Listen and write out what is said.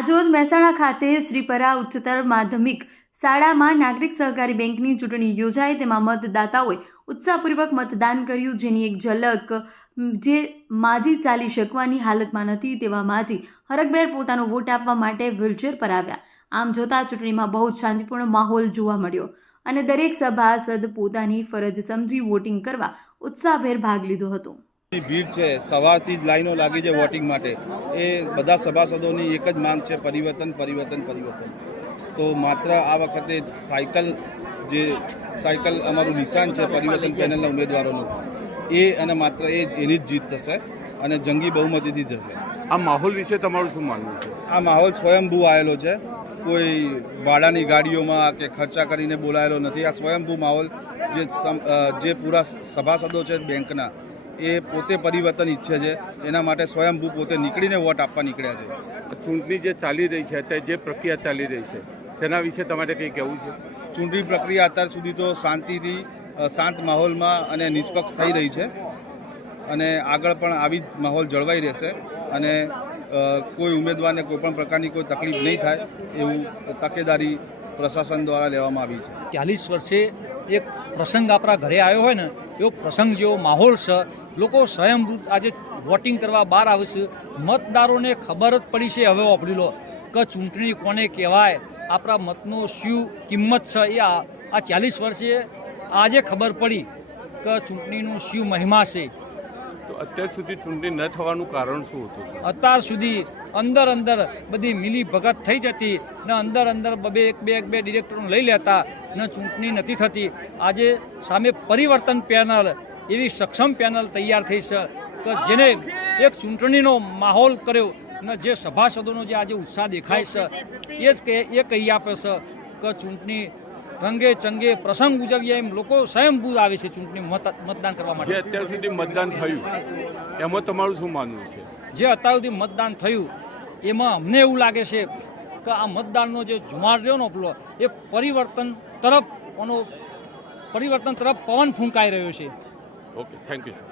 આજરોજ મહેસાણા ખાતે શ્રીપરા ઉચ્ચતર માધ્યમિક શાળામાં નાગરિક સહકારી બેંકની ચૂંટણી યોજાઈ, તેમાં મતદાતાઓએ ઉત્સાહપૂર્વક મતદાન કર્યું, જેની એક ઝલક જે માજી ચાલી શકવાની હાલતમાં નથી તેવા માજી હરખબેર પોતાનો વોટ આપવા માટે વ્હીલચેર પર આવ્યા। આમ જોતા ચૂંટણીમાં બહુ શાંતિપૂર્ણ માહોલ જોવા મળ્યો અને દરેક સભાસદ પોતાની ફરજ સમજી વોટિંગ કરવા ઉત્સાહભેર ભાગ લીધો હતો। ભીડ છે, સવારથી જ લાઈનો લાગી છે વોટિંગ માટે। એ બધા સભાસદોની એક જ માંગ છે, પરિવર્તન પરિવર્તન પરિવર્તન। તો માત્ર આ વખતે સાયકલ અમારું નિશાન છે પરિવર્તન પેનલના ઉમેદવારોનું, એ અને માત્ર એની જ જીત થશે અને જંગી બહુમતીથી જશે। આ માહોલ વિશે તમારું શું માનવું છે? આ માહોલ સ્વયંભૂ આવેલો છે, કોઈ ભાડાની ગાડીઓમાં કે ખર્ચા કરીને બોલાયેલો નથી। આ સ્વયંભૂ માહોલ જે પૂરા સભાસદો છે બેંકના, એ પોતે પરિવર્તન ઈચ્છે છે, એના માટે સ્વયંભૂ પોતે નીકળીને વોટ આપવા નીકળ્યા છે। ચૂંટણી જે ચાલી રહી છે, અત્યારે જે પ્રક્રિયા ચાલી રહી છે, તેના વિશે તમારે કંઈ કહેવું છે? ચૂંટણી પ્રક્રિયા અત્યાર સુધી તો શાંતિથી શાંત માહોલમાં અને નિષ્પક્ષ થઈ રહી છે અને આગળ પણ આવી જ માહોલ જળવાઈ રહેશે અને કોઈ ઉમેદવારને કોઈ પણ પ્રકારની કોઈ તકલીફ નહીં થાય એવું તકેદારી પ્રશાસન દ્વારા લેવામાં આવી છે। 40 વર્ષે એક પ્રસંગ આપણા ઘરે આવ્યો હોય ને એવો પ્રસંગ જેવો માહોલ છે। લોકો સ્વયંભૂ આજે વોટિંગ કરવા બહાર આવે છે। મતદારોને ખબર જ પડી છે હવે વાપરી લો કે ચૂંટણી કોને કહેવાય, આપણા મતનો શું કિંમત છે, એ આ 40 વર્ષે આજે ખબર પડી કે ચૂંટણીનું શું મહિમા છે। તો અત્યાર સુધી ચૂંટણી ન થવાનું કારણ શું હતું? અત્યાર સુધી અંદર બધી મિલી ભગત થઈ જતી ને અંદર બે ડિરેક્ટરોને લઈ લેતા ને ચૂંટણી નથી થતી। આજે સામે પરિવર્તન પેનલ એવી સક્ષમ પેનલ તૈયાર થઈ છે કે જેને એક ચૂંટણીનો માહોલ કર્યો ને જે સભાસદોનો જે આજે ઉત્સાહ દેખાય છે એ કહી આપે છે કે ચૂંટણી રંગે ચંગે પ્રસંગ ઉજવીએ એમ લોકો સ્વયંભૂ આવે છે ચૂંટણી મતદાન કરવા માટે। જે અત્યાર સુધી મતદાન થયું એમાં તમારું શું માનવું છે? જે અત્યાર સુધી મતદાન થયું એમાં અમને એવું લાગે છે કે આ મતદાનનો જે જુમાડ રહ્યો ને પેલો એ પરિવર્તન તરફ પવન ફૂંકાઈ રહ્યો છે। Okay, thank you sir.